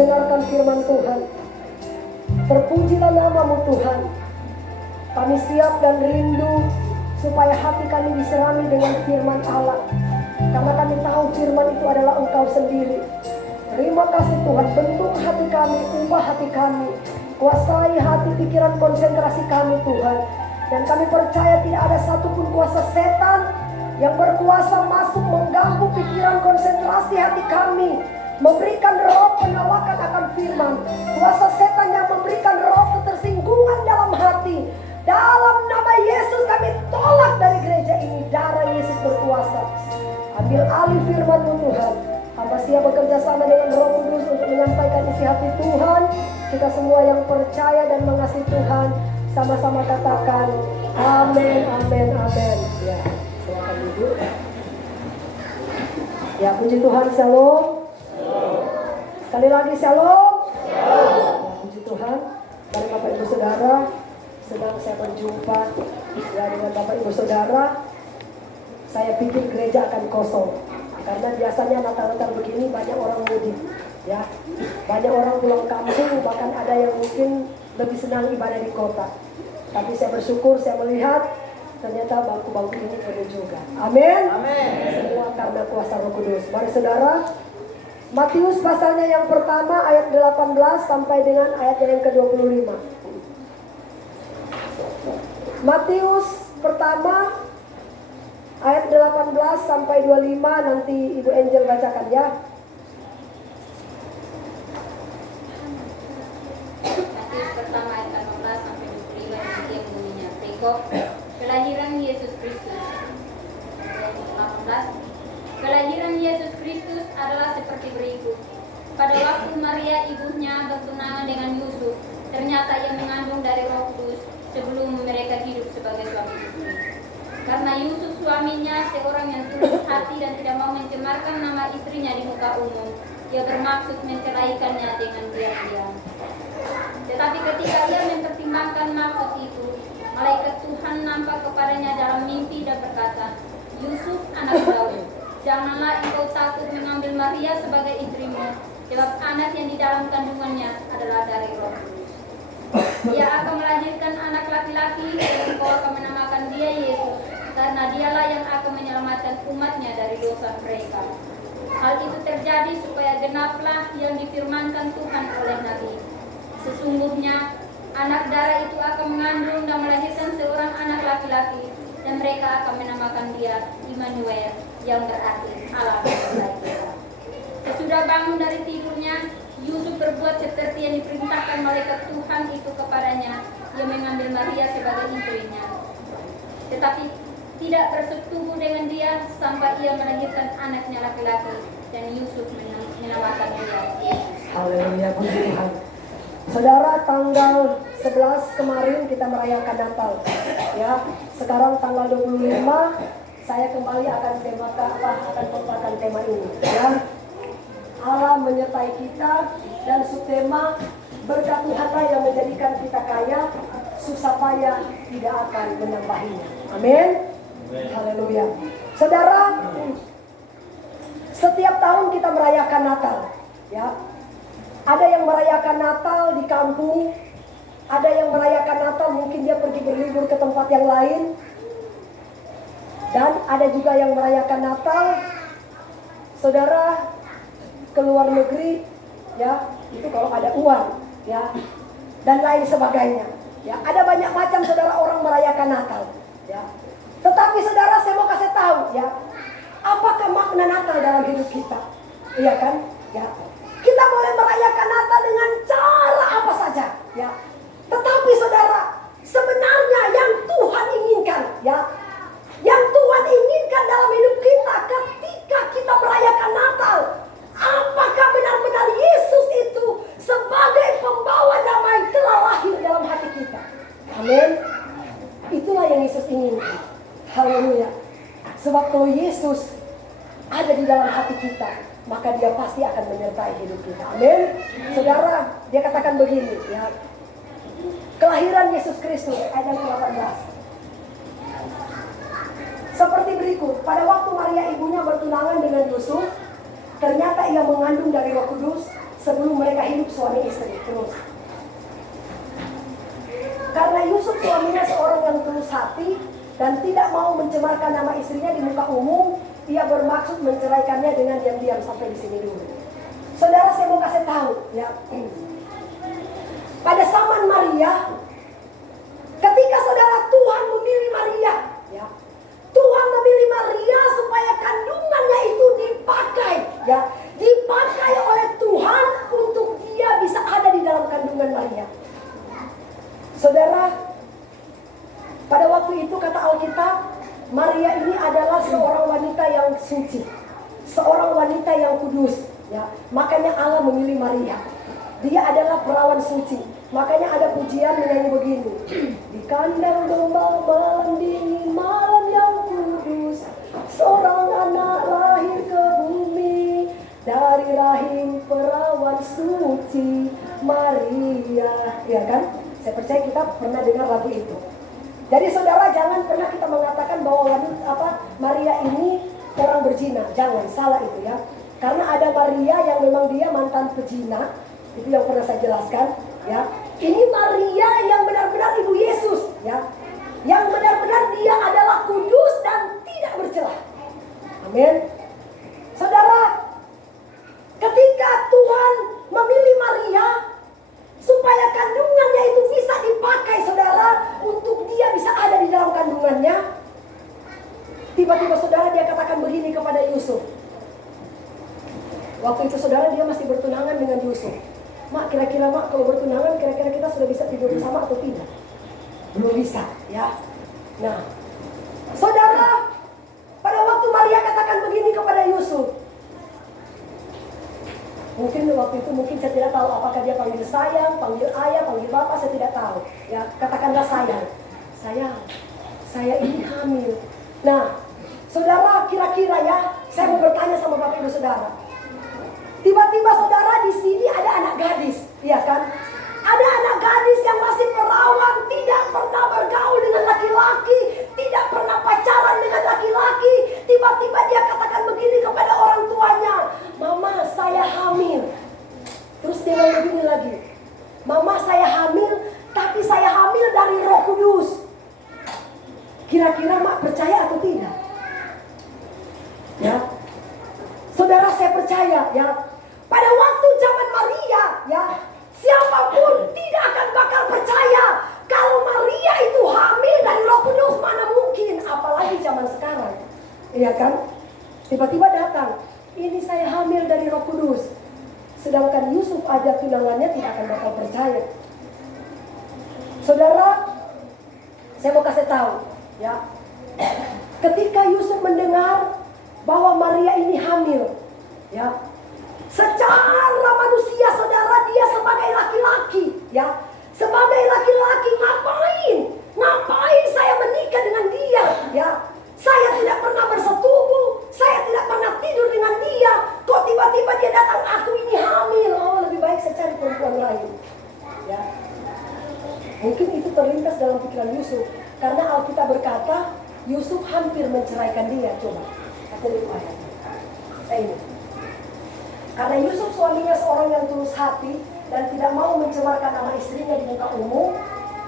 mendengarkan firman Tuhan. Terpujilah nama-Mu Tuhan. Kami siap dan rindu supaya hati kami diserami dengan firman Allah. Karena kami tahu firman itu adalah Engkau sendiri. Terima kasih Tuhan, bentuk hati kami, ubah hati kami. Kuasai hati, pikiran, konsentrasi kami Tuhan. Dan kami percaya tidak ada satupun kuasa setan yang berkuasa masuk mengganggu pikiran, konsentrasi hati kami, memberikan roh penolakan akan firman. Kuasa setan yang memberikan roh ketersinggungan dalam hati, dalam nama Yesus kami tolak dari gereja ini. Darah Yesus berkuasa. Ambil alih firman-Mu Tuhan. Hamba siap bekerja sama dengan Roh Kudus untuk menyampaikan isi hati Tuhan. Kita semua yang percaya dan mengasihi Tuhan, sama-sama katakan amin, amin, amin. Ya, silakan duduk. Ya, puji Tuhan, shalom. Sekali lagi shalom. Ya, puji Tuhan. Mari Bapak Ibu Saudara, sedang saya berjumpa ya dengan Bapak Ibu Saudara. Saya pikir gereja akan kosong karena biasanya Natal-Natal begini banyak orang mudik, ya, banyak orang pulang kampung, bahkan ada yang mungkin lebih senang ibadah di kota. Tapi saya bersyukur, saya melihat ternyata bangku-bangku ini penuh juga. Amin. Semua karena kuasa Roh Kudus. Mari saudara, Matius pasalnya yang pertama ayat 18 sampai dengan ayat yang ke-25. Matius pertama ayat 18 sampai 25, nanti Ibu Angel bacakan ya. Matius pertama ayat 18 sampai 25 yang bunyinya perikop kelahiran Yesus Kristus. Ayat 18. Kelahiran Yesus Kristus adalah seperti berikut. Pada waktu Maria ibunya bertunangan dengan Yusuf, ternyata ia mengandung dari Roh Kudus sebelum mereka hidup sebagai suami istri. Karena Yusuf suaminya seorang yang tulus hati dan tidak mau mencemarkan nama istrinya di muka umum, ia bermaksud menceraikannya dengan diam-diam. Tetapi ketika ia mempertimbangkan maksud itu, malaikat Tuhan nampak kepadanya dalam mimpi dan berkata, Yusuf anak Daud, janganlah engkau takut mengambil Maria sebagai istrimu, sebab anak yang di dalam kandungannya adalah dari Roh Kudus. Ia akan melahirkan anak laki-laki dan engkau akan menamakan dia Yesus, karena dialah yang akan menyelamatkan umatnya dari dosa mereka. Hal itu terjadi supaya genaplah yang difirmankan Tuhan oleh Nabi. Sesungguhnya anak darah itu akan mengandung dan melahirkan seorang anak laki-laki, dan mereka akan menamakan dia Immanuel, yang berarti Allah bersama kita. Sesudah bangun dari tidurnya, Yusuf berbuat seperti yang diperintahkan malaikat Tuhan itu kepadanya. Ia mengambil Maria sebagai istrinya, tetapi tidak bersetubuh dengan dia sampai ia melahirkan anaknya laki-laki, dan Yusuf menamakan dia Yesus. Haleluya, puji Tuhan. Saudara, tanggal 11 kemarin kita merayakan Natal. Ya, sekarang tanggal 25 saya kembali akan memaparkan tema ini. Ya, Allah menyertai kita, dan subtema berkat Tuhan yang menjadikan kita kaya, susah payah tidak akan menambahinya. Amin. Haleluya. Saudara, setiap tahun kita merayakan Natal. Ya, ada yang merayakan Natal di kampung, ada yang merayakan Natal mungkin dia pergi berlibur ke tempat yang lain, dan ada juga yang merayakan Natal, saudara, ke luar negeri, ya, itu kalau ada uang, ya, dan lain sebagainya. Ya, ada banyak macam saudara orang merayakan Natal, ya. Tetapi saudara, saya mau kasih tahu, ya, apakah makna Natal dalam hidup kita? Iya kan? Ya, kita boleh merayakan Natal dengan cara apa saja, ya. Tetapi saudara, sebenarnya yang Tuhan inginkan, ya, yang Tuhan inginkan dalam hidup kita ketika kita merayakan Natal, apakah benar-benar Yesus itu sebagai pembawa damai telah lahir dalam hati kita? Amin. Itulah yang Yesus inginkan. Haleluya. Sebab kalau Yesus ada di dalam hati kita, maka dia pasti akan menyertai hidup kita. Amin. Saudara, dia katakan begini, ya. Kelahiran Yesus Kristus ayat yang ke-18. Seperti berikut. Pada waktu Maria ibunya bertunangan dengan Yusuf, ternyata ia mengandung dari Roh Kudus sebelum mereka hidup suami istri terus. Karena Yusuf suaminya seorang yang tulus hati dan tidak mau mencemarkan nama istrinya di muka umum, ia bermaksud menceraikannya dengan diam-diam. Sampai di sini dulu. Saudara, saya mau kasih tahu ya. Pada zaman Maria, ketika saudara Tuhan memilih Maria, ya, Tuhan memilih Maria supaya kandungannya itu dipakai, ya, dipakai oleh Tuhan untuk dia bisa ada di dalam kandungan Maria. Saudara, pada waktu itu kata Alkitab, Maria ini adalah seorang wanita yang suci, seorang wanita yang kudus, ya. Makanya Allah memilih Maria. Dia adalah perawan suci. Makanya ada pujian menyanyi begini. Di kandang domba malam dingin, malam yang kudus, seorang anak lahir ke bumi dari rahim perawan suci Maria. Ya kan? Saya percaya kita pernah dengar lagu itu. Jadi saudara, jangan pernah kita mengatakan bahwa Maria ini orang berzina. Jangan, salah itu ya. Karena ada Maria yang memang dia mantan pezina. Itu yang pernah saya jelaskan ya. Ini Maria yang benar-benar ibu Yesus ya. Yang benar-benar dia adalah kudus dan tidak bercelah. Amin. Saudara, ketika Tuhan memilih Maria supaya kandungannya itu bisa dipakai, saudara, untuk dia bisa ada di dalam kandungannya, tiba-tiba saudara dia katakan begini kepada Yusuf. Waktu itu saudara dia masih bertunangan dengan Yusuf. Mak, kira-kira mak kalau bertunangan kira-kira kita sudah bisa tidur bersama atau tidak? Belum bisa ya. Nah, saudara, pada waktu Maria katakan begini kepada Yusuf, mungkin waktu itu saya tidak tahu apakah dia panggil sayang, panggil ayah, panggil bapak, saya tidak tahu. Ya, katakanlah sayang. Saya ini hamil. Nah, saudara, kira-kira ya, saya mau bertanya sama bapak ibu saudara. Tiba-tiba saudara di sini ada anak gadis, ya kan? Ada anak gadis yang masih perawan, tidak pernah bergaul dengan laki-laki, tidak pernah pacaran dengan laki-laki. Tiba-tiba dia katakan begini kepada orang tuanya, "Mama, saya hamil." Terus dia bilang begini lagi, "Mama, saya hamil, tapi saya hamil dari Roh Kudus." Kira-kira mak percaya atau tidak? Ya, saudara, saya percaya ya. Pada waktu zaman Maria ya, siapapun tidak akan bakal percaya kalau Maria itu hamil dari Roh Kudus. Mana mungkin, apalagi zaman sekarang. Iya kan? Tiba-tiba datang, "Ini saya hamil dari Roh Kudus." Sedangkan Yusuf aja tunangannya tidak akan bakal percaya. Saudara, saya mau kasih tahu ya. Ketika Yusuf mendengar bahwa Maria ini hamil, ya, secara manusia saudara, dia sebagai laki-laki, ya, sebagai laki-laki ngapain saya menikah dengan dia, ya? Saya tidak pernah bersetubuh, saya tidak pernah tidur dengan dia. Kok tiba-tiba dia datang, "Aku ini hamil." Oh, lebih baik saya cari perempuan lain, ya. Mungkin itu terlintas dalam pikiran Yusuf, karena Alkitab berkata Yusuf hampir menceraikan dia. Coba lihat ayatnya. Ini. Karena Yusuf suaminya seorang yang tulus hati dan tidak mau mencemarkan nama istrinya di muka umum,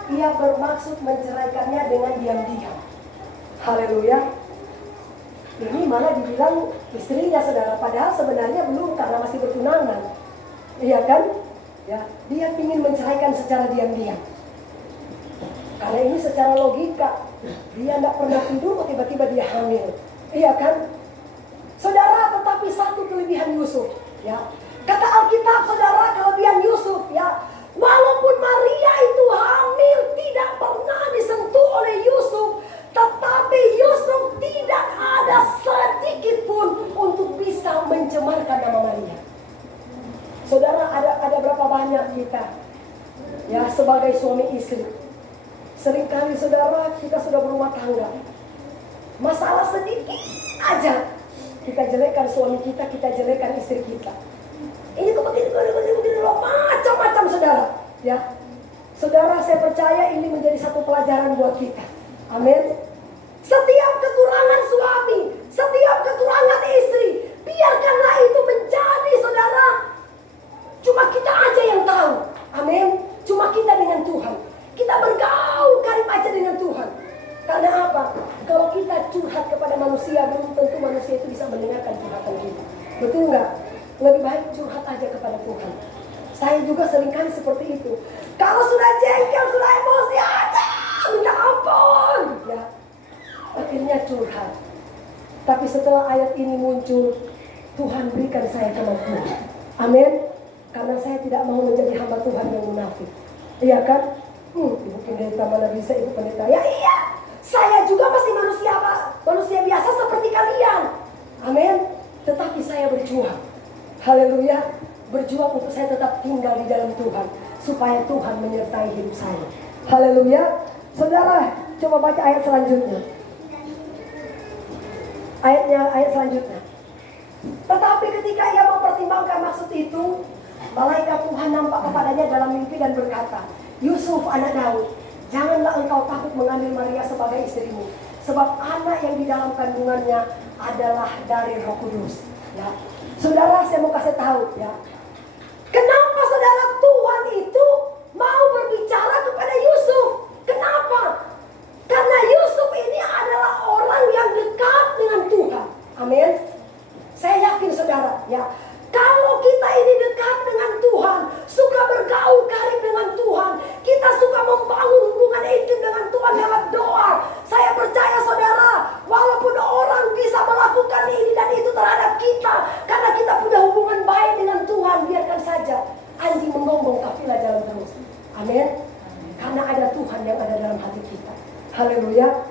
ia bermaksud menceraikannya dengan diam-diam. Haleluya. Ini malah dibilang istrinya, saudara, padahal sebenarnya belum, karena masih bertunangan. Iya kan? Ya, dia ingin menceraikan secara diam-diam. Karena ini secara logika, dia tidak pernah tidur, tiba-tiba dia hamil. Iya kan? Saudara, tetapi satu kelebihan Yusuf, ya. Kata Alkitab, saudara, kelebihan Yusuf, ya. Walaupun Maria itu hamil tidak pernah disentuh oleh Yusuf, tetapi Yusuf tidak ada sedikit pun untuk bisa mencemarkan nama Maria. Saudara, ada berapa banyak kita, ya, sebagai suami istri. Seringkali saudara, kita sudah berumah tangga, masalah sedikit aja kita jelekkan suami kita, kita jelekkan istri kita. Ini begini loh, macam-macam saudara, ya. Saudara, saya percaya ini menjadi satu pelajaran buat kita. Amin. Setiap kekurangan suami, setiap kekurangan istri, biarkanlah itu menjadi, saudara, Amin. Cuma kita dengan Tuhan. Kita bergaul karib aja dengan Tuhan. Karena apa? Kalau kita curhat kepada manusia, belum tentu manusia itu bisa mendengarkan curhatan kita. Betul nggak? Lebih baik curhat aja kepada Tuhan. Saya juga seringkali seperti itu. Kalau sudah jengkel, sudah emosi aja, minta ampun. Ya, akhirnya curhat. Tapi setelah ayat ini muncul, Tuhan berikan saya kemampuan. Amin. Karena saya tidak mau menjadi hamba Tuhan yang munafik. Iya kan? Ibu pendeta mana bisa ibu pendeta? Ya iya. Saya juga masih manusia, Pak. Manusia biasa seperti kalian. Amin. Tetapi saya berjuang. Haleluya. Berjuang untuk saya tetap tinggal di dalam Tuhan. Supaya Tuhan menyertai hidup saya. Haleluya. Saudara, coba baca ayat selanjutnya. Ayat selanjutnya. Tetapi ketika ia mempertimbangkan maksud itu, malaikat Tuhan nampak kepadanya dalam mimpi dan berkata, Yusuf anak Daud, janganlah engkau takut mengambil Maria sebagai istrimu, sebab anak yang di dalam kandungannya adalah dari Roh Kudus. Ya, saudara, saya mau kasih tahu ya, kenapa saudara Tuhan itu mau berbicara kepada Yusuf? Kenapa? Karena Yusuf ini adalah orang yang dekat dengan Tuhan. Amin. Saya yakin saudara, ya, kalau kita ini dekat dengan Tuhan, suka bergaul karib dengan Tuhan, kita suka membangun hubungan intim dengan Tuhan lewat doa. Saya percaya saudara, walaupun orang bisa melakukan ini dan itu terhadap kita, karena kita punya hubungan baik dengan Tuhan, biarkan saja anjing menggonggong kafilah jalan terus. Amin. Karena ada Tuhan yang ada dalam hati kita. Haleluya.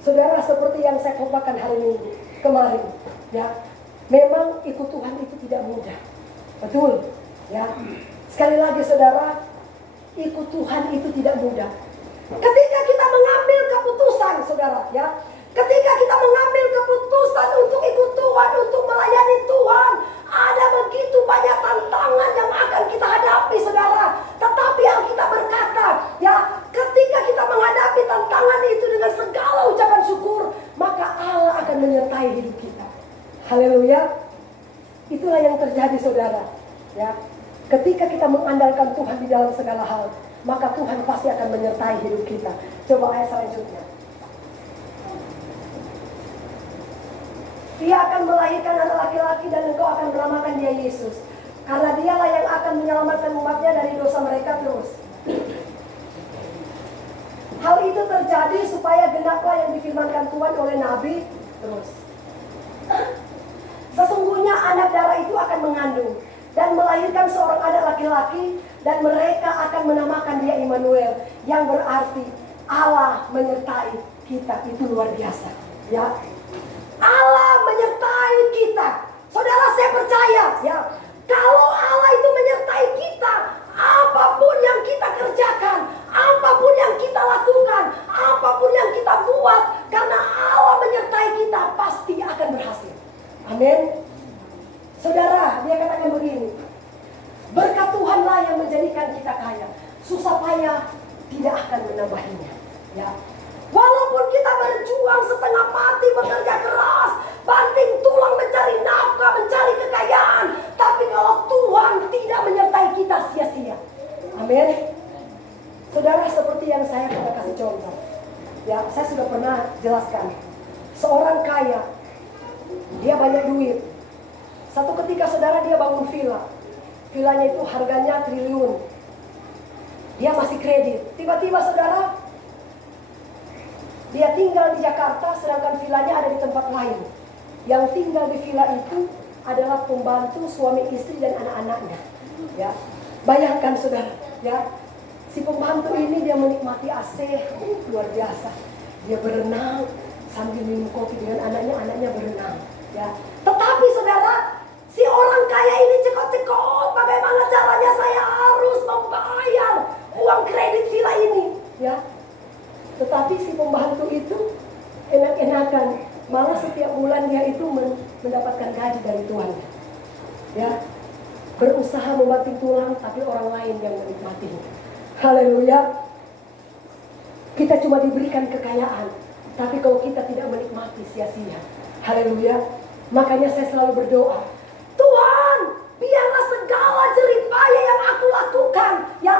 Saudara, seperti yang saya khotbahkan hari Minggu kemarin, ya, memang ikut Tuhan itu tidak mudah. Betul, ya. Sekali lagi saudara, ikut Tuhan itu tidak mudah. Ketika kita mengambil keputusan, saudara, ya, ketika kita mengambil keputusan untuk ikut Tuhan, untuk melayani Tuhan, ada begitu banyak tantangan yang akan kita hadapi, saudara. Tetapi Alkitab berkata, ya, ketika kita menghadapi tantangan itu dengan segala ucapan syukur, maka Allah akan menyertai hidup kita. Haleluya. Itulah yang terjadi saudara, ya. Ketika kita mengandalkan Tuhan di dalam segala hal, maka Tuhan pasti akan menyertai hidup kita. Coba ayat selanjutnya. Dia akan melahirkan anak laki-laki dan engkau akan menamakan dia Yesus, karena dialah yang akan menyelamatkan umatnya dari dosa mereka terus. Hal itu terjadi supaya genaplah yang difirmankan Tuhan oleh Nabi terus. Sesungguhnya anak darah itu akan mengandung dan melahirkan seorang anak laki-laki, dan mereka akan menamakan dia Immanuel, yang berarti Allah menyertai kita. Itu luar biasa, ya. Allah menyertai kita. Saudara, saya percaya, ya, kalau Allah itu menyertai kita, apapun yang kita kerjakan, apapun yang kita lakukan, apapun yang kita buat, karena Allah menyertai kita, pasti akan berhasil. Amin. Saudara, dia katakan begini, berkat Tuhanlah yang menjadikan kita kaya, susah payah tidak akan menambahinya, ya. Walaupun kita berjuang setengah mati, bekerja keras, banting tulang mencari nafkah, mencari kekayaan, tapi kalau Tuhan tidak menyertai kita, sia-sia. Amin. Saudara, seperti yang saya pernah kasih contoh, ya, saya sudah pernah jelaskan, seorang kaya, dia banyak duit. Satu ketika saudara dia bangun villa. Villanya itu harganya triliun. Dia masih kredit. Tiba-tiba saudara, dia tinggal di Jakarta, sedangkan villanya ada di tempat lain. Yang tinggal di villa itu adalah pembantu, suami istri, dan anak-anaknya. Ya, bayangkan saudara, ya, si pembantu ini dia menikmati AC, luar biasa. Dia berenang sambil minum kopi dengan anaknya, anaknya berenang. Ya, tetapi saudara, si orang kaya ini cekot-cekot, bagaimana caranya saya harus membayar uang kredit villa ini, ya. Tetapi si pembantu itu enak-enakan, malah setiap bulan dia itu mendapatkan gaji dari Tuhan, ya. Berusaha membanting tulang, tapi orang lain yang menikmatinya. Haleluya. Kita cuma diberikan kekayaan, tapi kalau kita tidak menikmati, sia-sia. Haleluya. Makanya saya selalu berdoa, Tuhan, biarlah segala jerih payah yang aku lakukan, ya,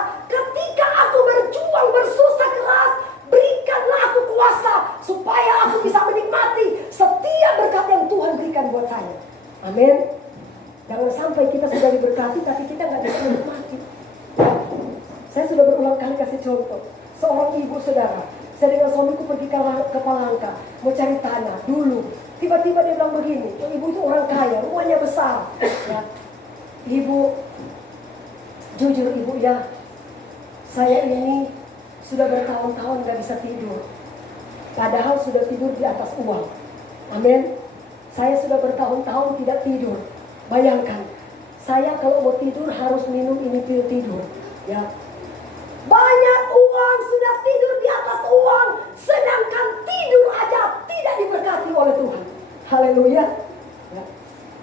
ibu saudara. Saya dengan suamiku pergi ke Palangka, mau cari tanah dulu. Tiba-tiba dia bilang begini, ibu itu orang kaya, rumahnya besar. Ya. Ibu, jujur ibu ya, saya ini sudah bertahun-tahun gak bisa tidur. Padahal sudah tidur di atas uang. Amin. Saya sudah bertahun-tahun tidak tidur. Bayangkan, saya kalau mau tidur harus minum ini pil tidur. Ya. Banyak uang sudah tidur di atas uang, sedangkan tidur aja tidak diberkati oleh Tuhan. Haleluya. Ya.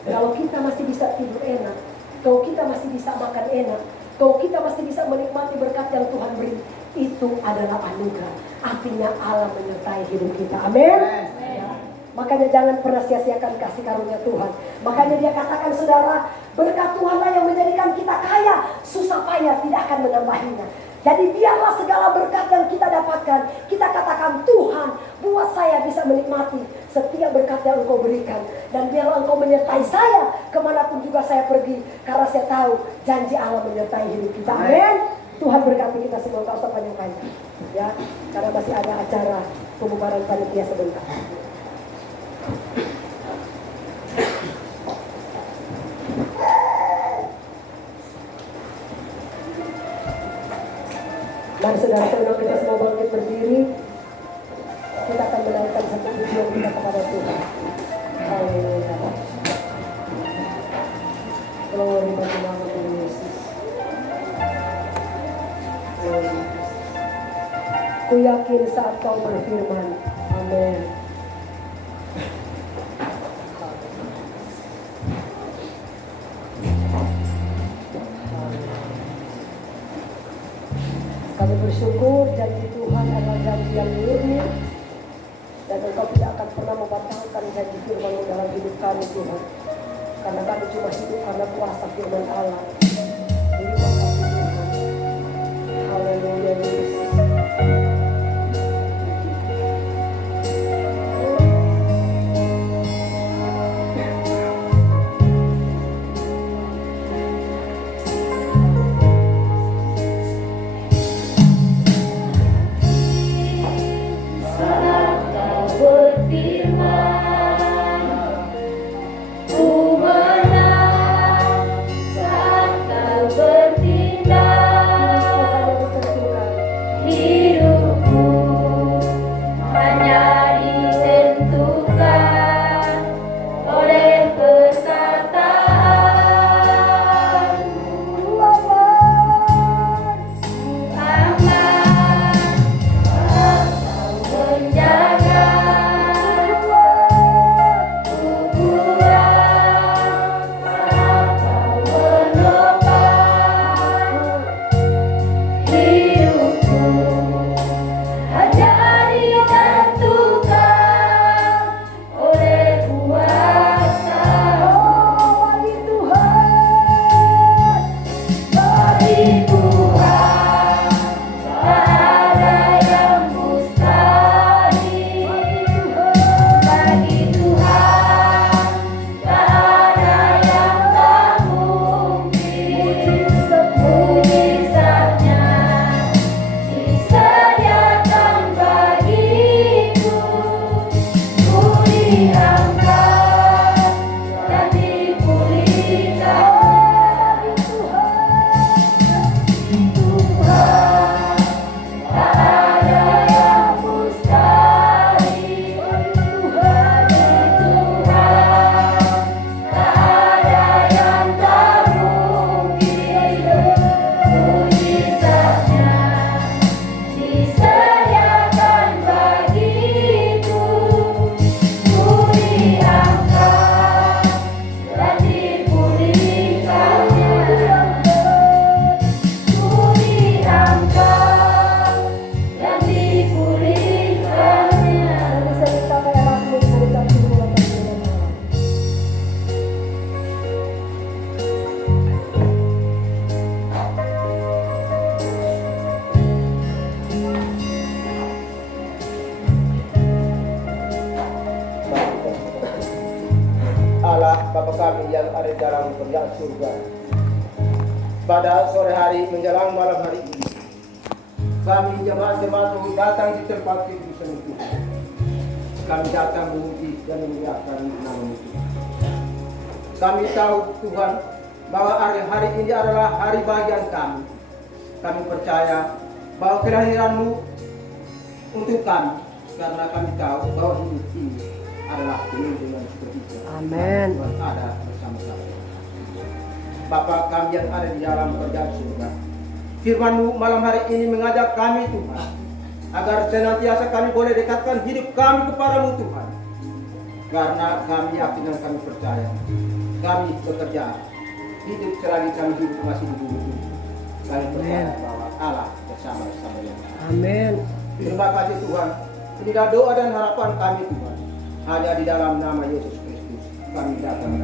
Kalau kita masih bisa tidur enak, kalau kita masih bisa makan enak, kalau kita masih bisa menikmati berkat yang Tuhan beri, itu adalah anugerah. Artinya Allah menyertai hidup kita. Amin. Ya. Makanya jangan pernah sia-siakan kasih karunia Tuhan. Makanya dia katakan saudara, berkat Tuhanlah yang menjadikan kita kaya, susah payah tidak akan menambahinya. Jadi biarlah segala berkat yang kita dapatkan, kita katakan Tuhan, buat saya bisa menikmati setiap berkat yang Engkau berikan. Dan biarlah Engkau menyertai saya kemanapun juga saya pergi, karena saya tahu janji Allah menyertai hidup kita. Amin. Tuhan berkati kita semua. Tak usah panjang-panjang, ya, karena masih ada acara pembubaran panitia sebentar. Mari saudara-saudara kita semua bangkit berdiri. Kita akan menaikkan satu pujian kita kepada Tuhan. Haleluya. Glory bagi nama Tuhan Yesus. Ku yakin saat kau berfirman. Amin. Kami bersyukur janji Tuhan adalah janji yang murni, dan Engkau tidak akan pernah membatalkan janji firman dalam hidup kami Tuhan. Karena kami cuma hidup karena kuasa firman Allah. Terima kasih Tuhan. Haleluya Yesus. kami yang ada di dalam kerajaan surga. Pada sore hari menjelang malam hari ini, kami jemaat-jemaat datang di tempat kekudusan itu. Kami datang memuji dan memuliakan nama Tuhan. Kami tahu Tuhan bahwa hari ini adalah hari bagian kami. Kami percaya bahwa kelahiran-Mu untuk kami, karena kami tahu bahwa hidup ini adalah penuh dengan sukacita. Amin. Tuhan ada bersama kami. Bapa kami yang ada di dalam kerajaan surga, firman-Mu malam hari ini mengajak kami Tuhan, agar senantiasa kami boleh dekatkan hidup kami kepadamu Tuhan. Karena kami yakin dan kami percaya, kami bekerja, hidup selagi kami hidup masih di bumi ini. Kami percaya bahwa Allah bersama-sama yang ada. Amin. Terima kasih Tuhan. Inilah doa dan harapan kami Tuhan. Hanya di dalam nama Yesus Kristus kami datang dan